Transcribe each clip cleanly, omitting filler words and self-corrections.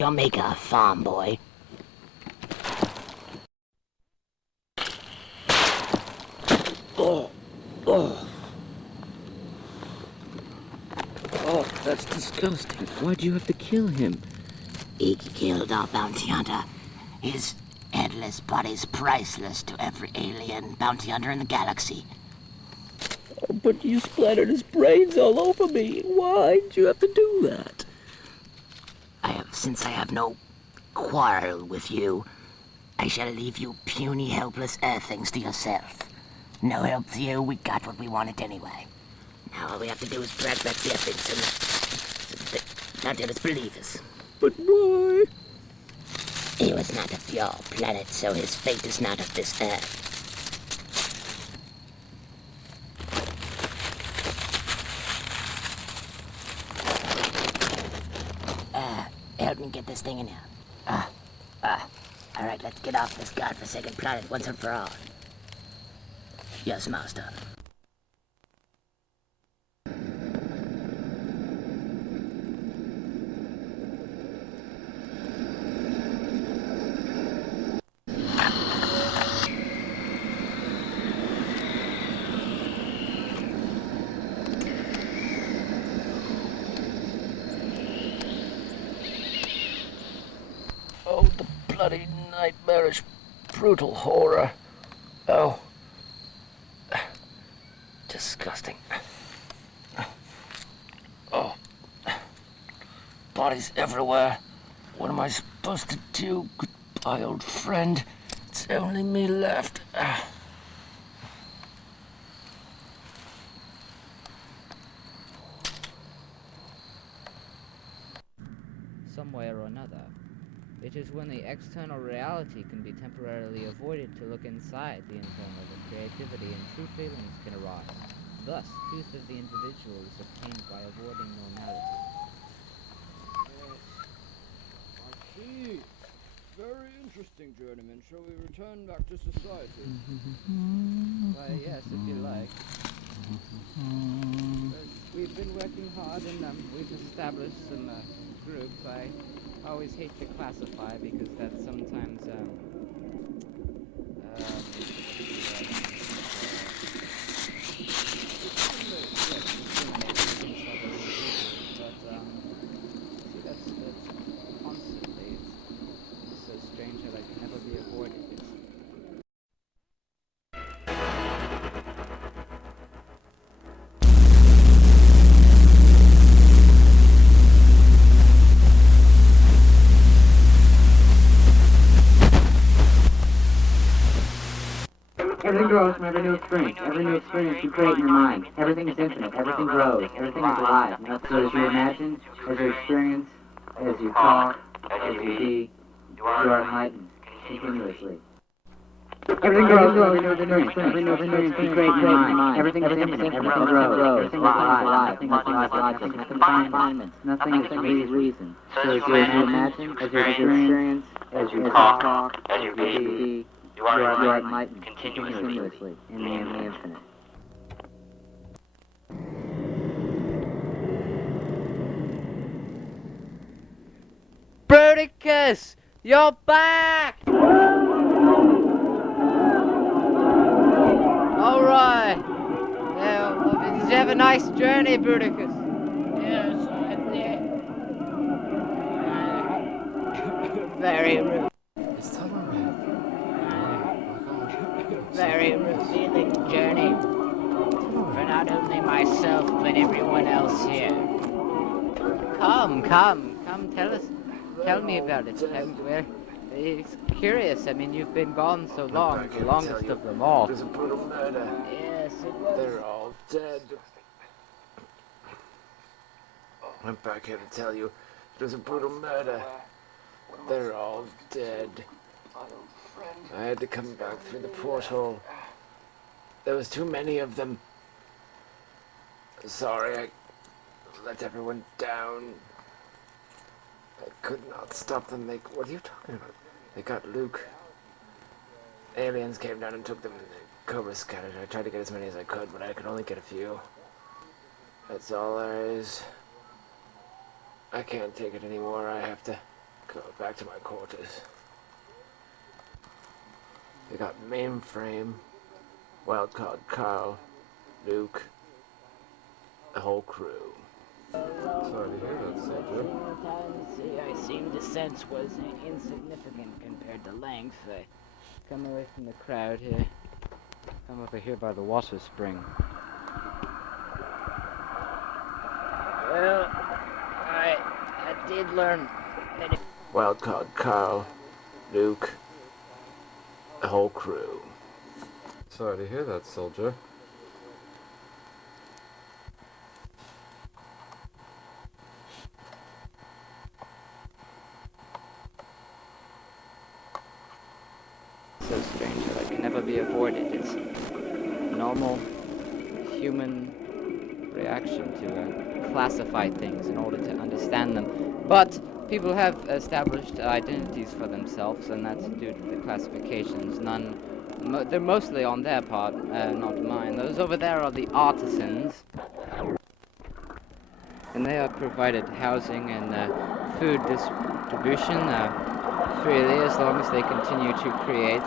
You'll make a farm boy. Oh, oh. Oh, that's disgusting. Why'd you have to kill him? He killed our bounty hunter. His headless body's priceless to every alien bounty hunter in the galaxy. Oh, but you splattered his brains all over me. Why'd you have to do that? Since I have no quarrel with you, I shall leave you puny, helpless earthlings to yourself. No help to you, we got what we wanted anyway. Now all we have to do is drag back the evidence and not let us believe us. But why? He was not of your planet, so his fate is not of this earth. Help me get this thing in here. Alright, let's get off this godforsaken planet once and for all. Yes, master. Oh, the bloody nightmarish, brutal horror. Oh. Disgusting. Oh. Bodies everywhere. What am I supposed to do? Goodbye, old friend. It's only me left. Some way or another. It is when the external reality can be temporarily avoided to look inside the internal that creativity and true feelings can arise. Thus, truth of the individual is obtained by avoiding normality. Yes, I see. Very interesting, Journeyman. Shall we return back to society? Why, yes, if you like. We've been working hard and we've established some groups. I always hate to classify because that's sometimes constantly it's so strange how that can never be avoided. Everything grows from every new experience. Every new experience you create in your mind. Everything is infinite. Everything grows. Everything is alive. So as you imagine, as you experience, as you talk, as you be, you are enlightened continuously. Everything grows from every new experience. Every new experience you create in your mind. Everything is infinite. Everything grows. Everything is alive. Nothing is logic. Nothing is confinement. Nothing is reason. So as you imagine, as you experience, as you talk, as you be, you are enlightened continuously in the infinite. Bruticus! You're back! Alright. Yeah, did you have a nice journey, Bruticus? Yes, I did. Very rude. It's totally Very revealing journey for not only myself but everyone else here. Come, tell me about it. It's curious. I mean, you've been gone so long, the longest of them all. It was a brutal murder. Yes, it was. They're all dead. I'm back here to tell you it was a brutal murder. They're all dead. I had to come back through the porthole. There was too many of them. Sorry, I let everyone down. I could not stop them. What are you talking about? They got Luke. Aliens came down and took them, and the Cobra scattered. I tried to get as many as I could, but I could only get a few. That's all there is. I can't take it anymore. I have to go back to my quarters. They got Mainframe, Wildcard Carl, Luke, the whole crew. Sorry to hear that, soldier. I seem to sense was insignificant compared to length. I come away from the crowd here. Come over here by the water spring. Well, I did learn that Wildcard Carl, Luke, the whole crew. Sorry to hear that, soldier. so strange that it can never be avoided. It's normal human reaction to classify things in order to understand them. But people have established identities for themselves, and that's due to the classifications. They're mostly on their part, not mine. Those over there are the artisans, and they are provided housing and food distribution freely as long as they continue to create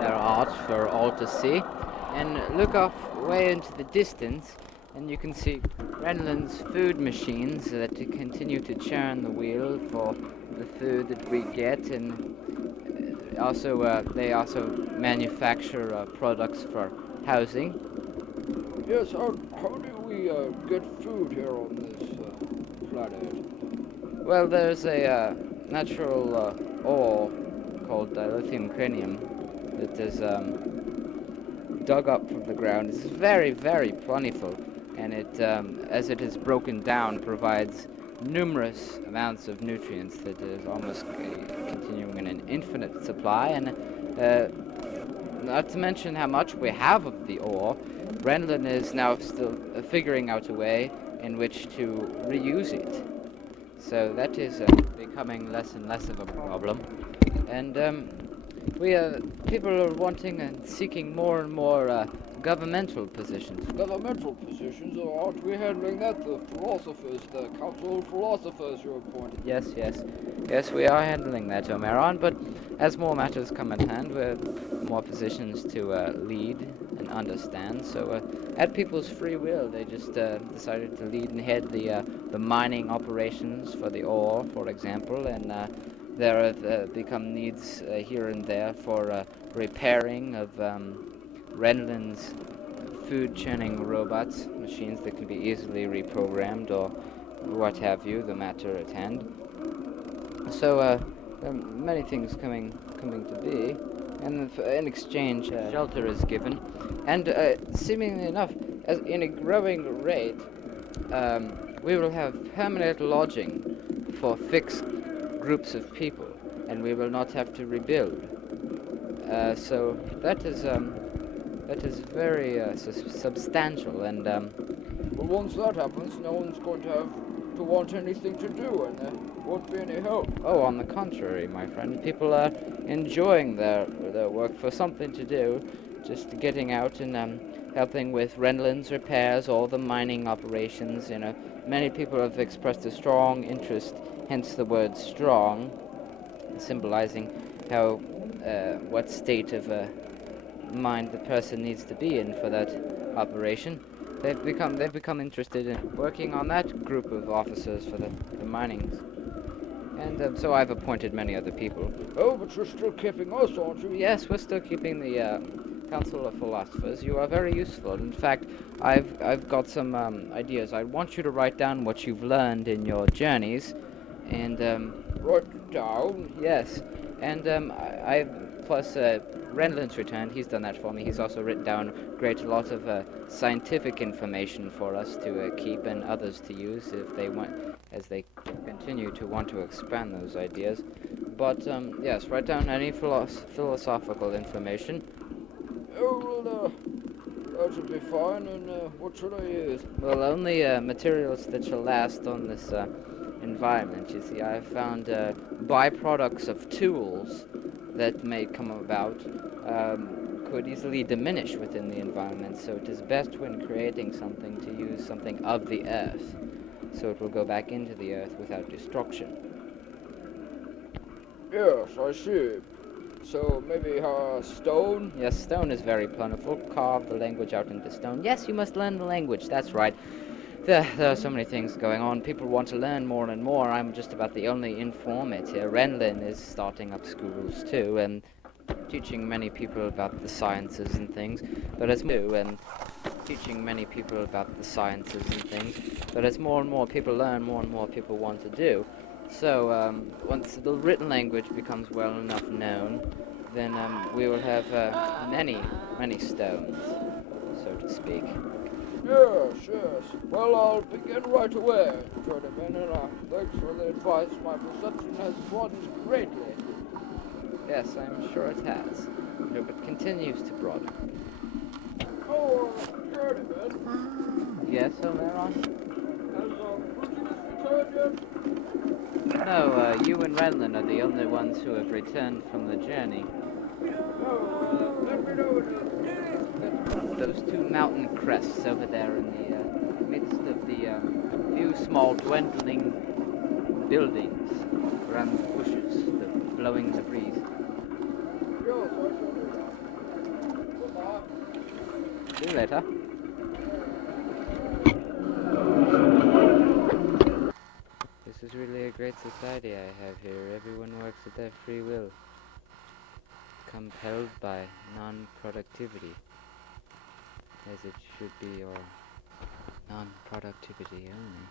their art for all to see. And look off way into the distance, and you can see Renland's food machines that continue to churn the wheel for the food that we get, and they also manufacture products for housing. Yes, how do we get food here on this planet? Well, there's a natural ore called dilithium cranium that is dug up from the ground. It's very, very plentiful, and it, as it is broken down, provides numerous amounts of nutrients that is almost continuing in an infinite supply. And not to mention how much we have of the ore, Renland is now still figuring out a way in which to reuse it. So that is becoming less and less of a problem. And people are wanting and seeking more and more governmental positions. Governmental positions, or aren't we handling that? The philosophers, the council of philosophers you're appointed. Yes, we are handling that, Omeron, but as more matters come at hand, we're more positions to lead and understand. So at people's free will, they just decided to lead and head the mining operations for the ore, for example, and there have become needs here and there for repairing of Renland's food churning robots, machines that can be easily reprogrammed or what have you, the matter at hand. So there are many things coming to be, and in exchange shelter is given, and seemingly enough, as in a growing rate, we will have permanent lodging for fixed groups of people, and we will not have to rebuild. So that is very substantial, and Well, once that happens, no one's going to have to want anything to do, and there won't be any help. oh, on the contrary, my friend, people are enjoying their work for something to do, just getting out and helping with Renland's repairs, all the mining operations. You know, many people have expressed a strong interest, hence the word strong, symbolizing how what state of mind the person needs to be in for that operation. They've become interested in working on that group of officers for the minings. And so I've appointed many other people. Oh, but you're still keeping us, aren't you? Yes, we're still keeping the Council of Philosophers. You are very useful. In fact, I've got some ideas. I want you to write down what you've learned in your journeys, and Write down? yes, and plus Renland's returned. He's done that for me. He's also written down a lot of scientific information for us to keep and others to use if they want, as they continue to want to expand those ideas. But yes, write down any philosophical information. Oh, well, that should be fine, and what should I use? Well, only materials that shall last on this environment. You see, I found byproducts of tools that may come about could easily diminish within the environment, so it is best when creating something to use something of the earth, so it will go back into the earth without destruction. Yes, I see. So maybe stone? Yes, stone is very plentiful. Carve the language out into stone. Yes, you must learn the language. That's right. There are so many things going on. People want to learn more and more. I'm just about the only informant here. Renlin is starting up schools too, and teaching many people about the sciences and things. But as more and more people learn, more and more people want to do. So once the written language becomes well enough known, then we will have many stones, so to speak. Yes. Well, I'll begin right away, Journeyman, and thanks for the advice. My perception has broadened greatly. Yes, I'm sure it has. But continues to broaden. Oh, Journeyman, Yes, Omeron? has Brutus returned yet? No, you and Renlin are the only ones who have returned from the journey. No, let me know Those two mountain crests over there in the midst of the few small dwindling buildings around the bushes, blowing in the breeze. Yes, I shall do that. Goodbye. See you later. This is really a great society I have here. Everyone works at their free will, compelled by non-productivity, as it should be, or non-productivity only.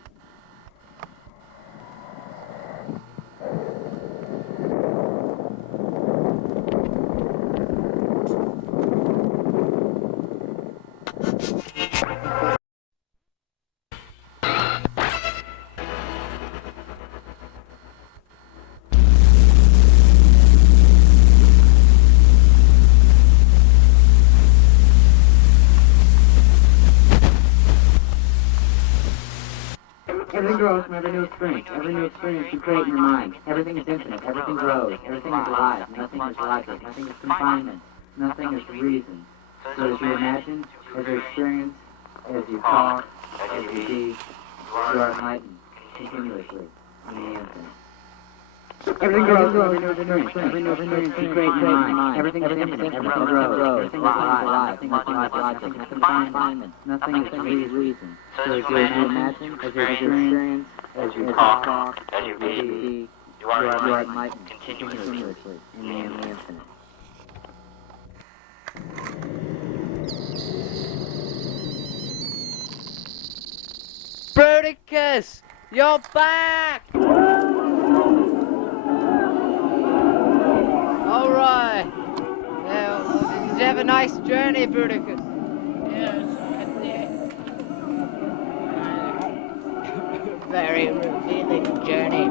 Everything grows from every new experience. Every new experience you create in your mind. Everything is infinite. Everything grows. Everything is alive. Nothing is like it. Nothing is confinement. Nothing is reason. So as you imagine, as you experience, as you talk, as you be, you are enlightened continuously in the infinite. Everything grows from every new experience. Every new experience you create in your mind. Everything is infinite. Everything grows. Everything is alive. Nothing is like it. Nothing is confinement. Nothing is reason. So as you imagine, as you experience, as you talk, as you be, you are enlightened continuously in the infinite. Bruticus! You're back! Alright. Well, did you have a nice journey, Bruticus? Yes, I did. Very revealing journey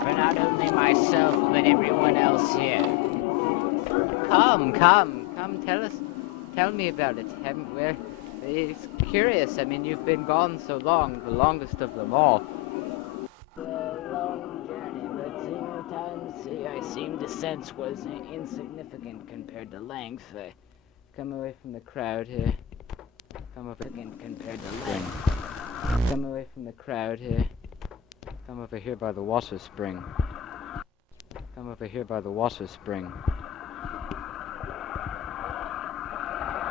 for not only myself but everyone else here. Come, tell me about it. It's curious. I mean, you've been gone so long, the longest of them all. A long journey, but seeing times I seemed to sense was insignificant compared to length. Come away from the crowd here. Come over here by the water spring.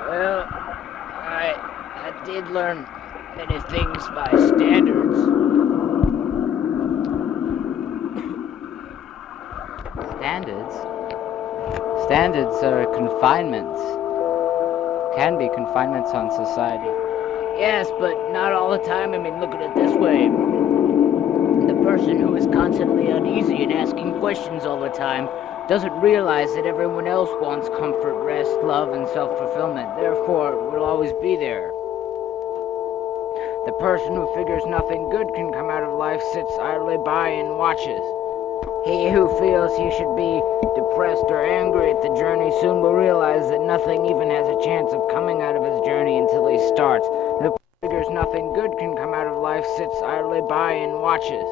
Well, I did learn many things by standards. Standards are confinements. Can be confinements on society. Yes, but not all the time. I mean, look at it this way. The person who is constantly uneasy and asking questions all the time doesn't realize that everyone else wants comfort, rest, love, and self-fulfillment. Therefore, will always be there. The person who figures nothing good can come out of life sits idly by and watches. He who feels he should be depressed or angry at the journey soon will realize that nothing even has a chance of coming out of his journey until he starts. The person who figures nothing good can come out of life sits idly by and watches.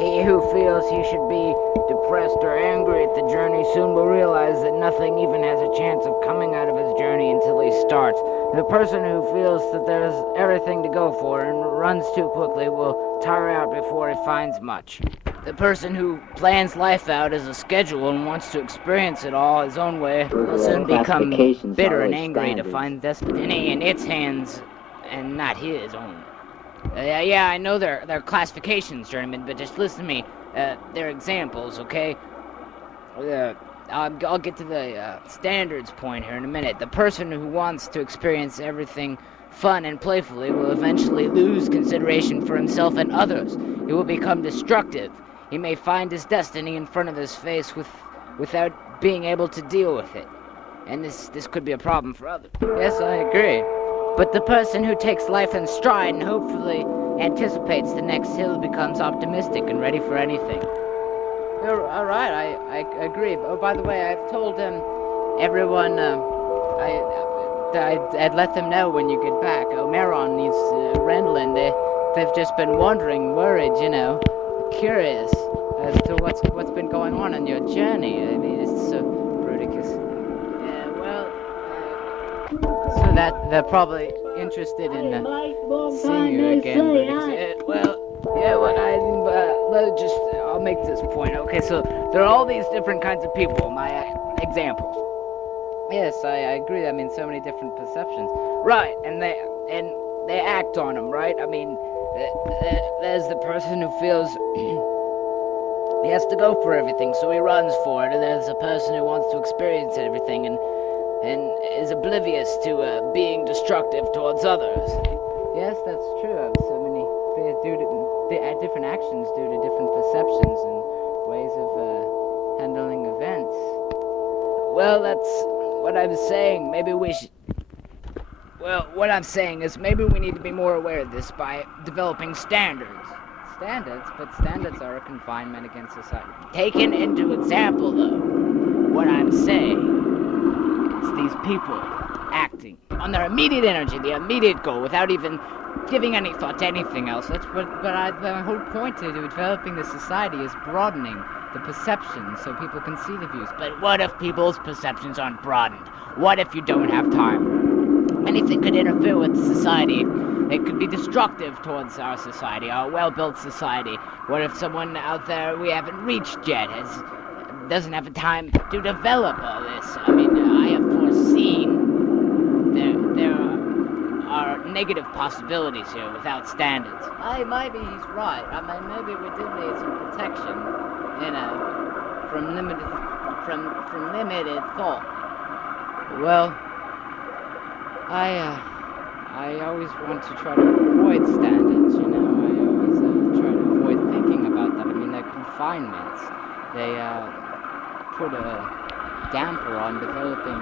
He who feels he should be depressed or angry at the journey soon will realize that nothing even has a chance of coming out of his journey until he starts. The person who feels that there's everything to go for and runs too quickly will tire out before he finds much. the person who plans life out as a schedule and wants to experience it all his own way will soon become Classifications, bitter not and really angry to standards. find destiny in its hands and not his own. Yeah, I know they're classifications, Journeyman, but just listen to me. They're examples, okay? I'll get to the standards point here in a minute. The person who wants to experience everything fun and playfully will eventually lose consideration for himself and others. He will become destructive. He may find his destiny in front of his face without being able to deal with it. And this could be a problem for others. Yes, I agree. But the person who takes life in stride and hopefully anticipates the next hill becomes optimistic and ready for anything. All right, I agree. Oh, by the way, I've told everyone I'd let them know when you get back. Omeron needs Rendlin. They've just been wondering, worried, curious as to what's been going on your journey. I mean, it's so ridiculous. So that they're probably interested in seeing you again, Bruticus. I'll make this point. Okay, so there are all these different kinds of people. My examples. Yes, I agree. I mean, so many different perceptions. Right, and they act on them, right? I mean, there's the person who feels he has to go for everything, so he runs for it, and there's the person who wants to experience everything and is oblivious to being destructive towards others. Yes, that's true. So many different actions due to different perceptions and ways of handling events. Well, that's what I'm saying. Maybe we should... Well, what I'm saying is maybe we need to be more aware of this by developing standards. Standards? But standards are a confinement against society. Taken into example, though, what I'm saying is these people acting on their immediate energy, the immediate goal, without even giving any thought to anything else. That's what the whole point to developing the society is broadening the perceptions so people can see the views. But what if people's perceptions aren't broadened? What if you don't have time? Anything could interfere with society. It could be destructive towards our society, our well-built society. What if someone out there we haven't reached yet doesn't have the time to develop all this? I mean, I have foreseen there are negative possibilities here without standards. Maybe he's right. I mean, maybe we did need some protection, from limited thought. Well, I always want to try to avoid standards, I always try to avoid thinking about that. I mean, they're confinements. They put a damper on developing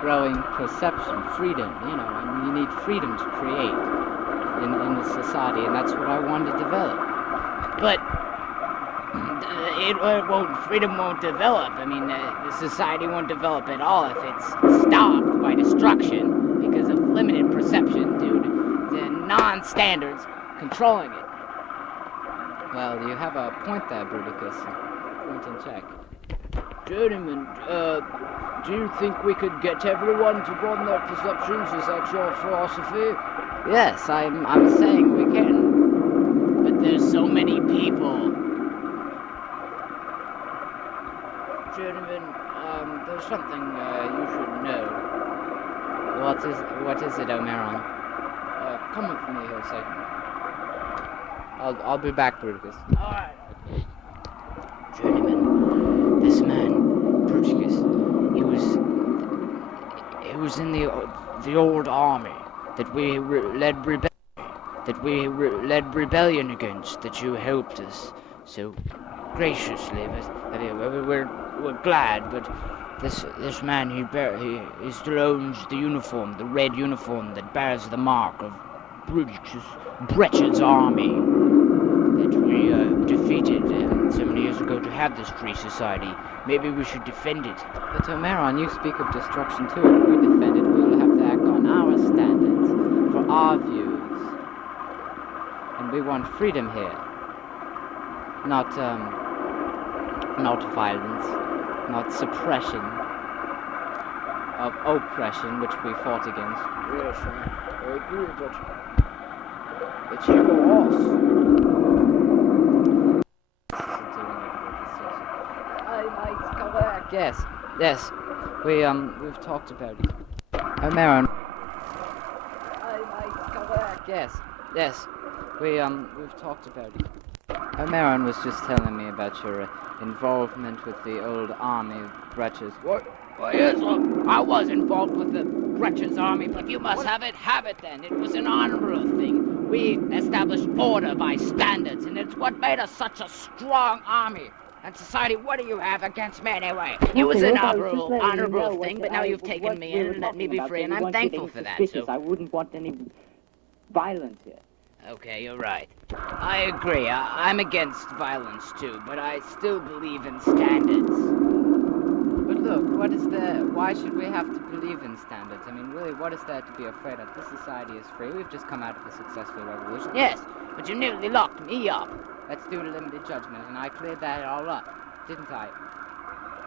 growing perception, freedom, and you need freedom to create in the society, and that's what I want to develop. But freedom won't develop. I mean, the society won't develop at all if it's stopped by destruction because of limited perception due to the non-standards controlling it. Well, you have a point there, Bruticus. Point in check. Journeyman, do you think we could get everyone to broaden their perceptions? Is that your philosophy? Yes, I'm saying we can. But there's so many people. Journeyman, there's something you should know. What is it, Omeron? Come with me here a second. I'll be back, Bruticus. Alright. Journeyman, this man, Bruticus, he was in the old army that we led rebellion against, that you helped us so graciously. But we're glad, but this man, he still owns the uniform, the red uniform that bears the mark of Breccia's army that we defeated so many years ago to have this free society. Maybe we should defend it. But Omeron, you speak of destruction too. If we defend it, we will have to act on our standards, for our views. And we want freedom here. Not violence, not suppression of oppression, which we fought against. Yes, I agree, but it's him or us. Yes, yes. We've talked about it. Maron. Yes, yes. We've talked about it. Maron was just telling me about your involvement with the old army Gretches. What? Well, yes, I was involved with the Gretchen's army, but you must have it then. It was an honorable thing. We established order by standards, and it's what made us such a strong army. And society, what do you have against me anyway? It was an honorable thing, but now you've taken me in and let me be free, and I'm thankful for that, so... I wouldn't want any violence here. Okay, you're right. I agree. I'm against violence too, but I still believe in standards. But look, why should we have to believe in standards? I mean, really, what is there to be afraid of? This society is free. We've just come out of a successful revolution. Yes, but you nearly locked me up. That's due to limited judgment, and I cleared that all up, didn't I?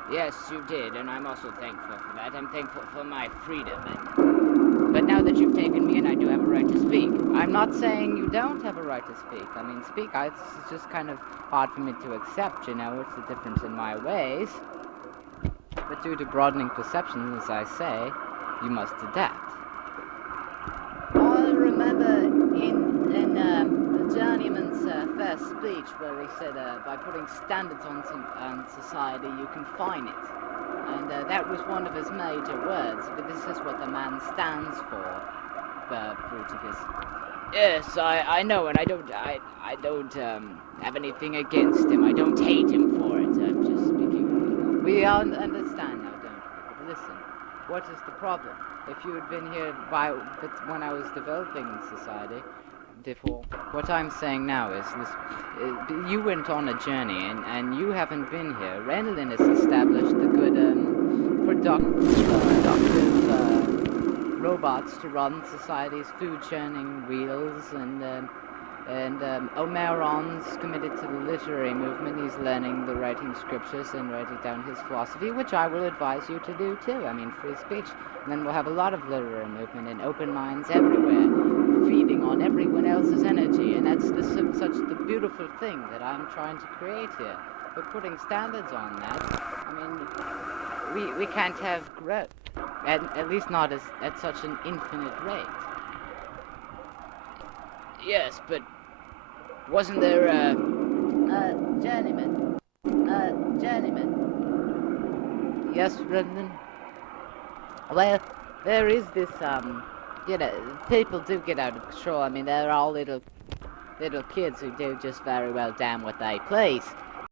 Yes, you did, and I'm also thankful for that. I'm thankful for my freedom, But now that you've taken me in, I do have a right to speak. I'm not saying you don't have a right to speak. I mean, it's just kind of hard for me to accept, you know, it's the difference in my ways. But due to broadening perceptions, as I say, you must adapt. I remember in the journeyman's first speech where he said, by putting standards on society, you can fine it. And that was one of his major words, but this is what the man stands for, Bruticus. Yes, I know, and I don't have anything against him. I don't hate him for it. I'm just speaking. We understand now, don't we? But listen, what is the problem? If you had been here when I was developing society, what I'm saying now is this: you went on a journey, and you haven't been here. Renelin has established the good, productive robots to run society's food churning wheels, and Omeron's committed to the literary movement. He's learning the writing scriptures and writing down his philosophy, which I will advise you to do too. I mean, free speech. And then we'll have a lot of literary movement and open minds everywhere, feeding on everyone else's energy, and that's such the beautiful thing that I'm trying to create here. But putting standards on that, I mean, we can't have growth, at least not at such an infinite rate. Yes, but wasn't there Journeyman? Yes, Brendan? Well, there is this, you know, people do get out of control. I mean, they're all little kids who do just very well damn what they please.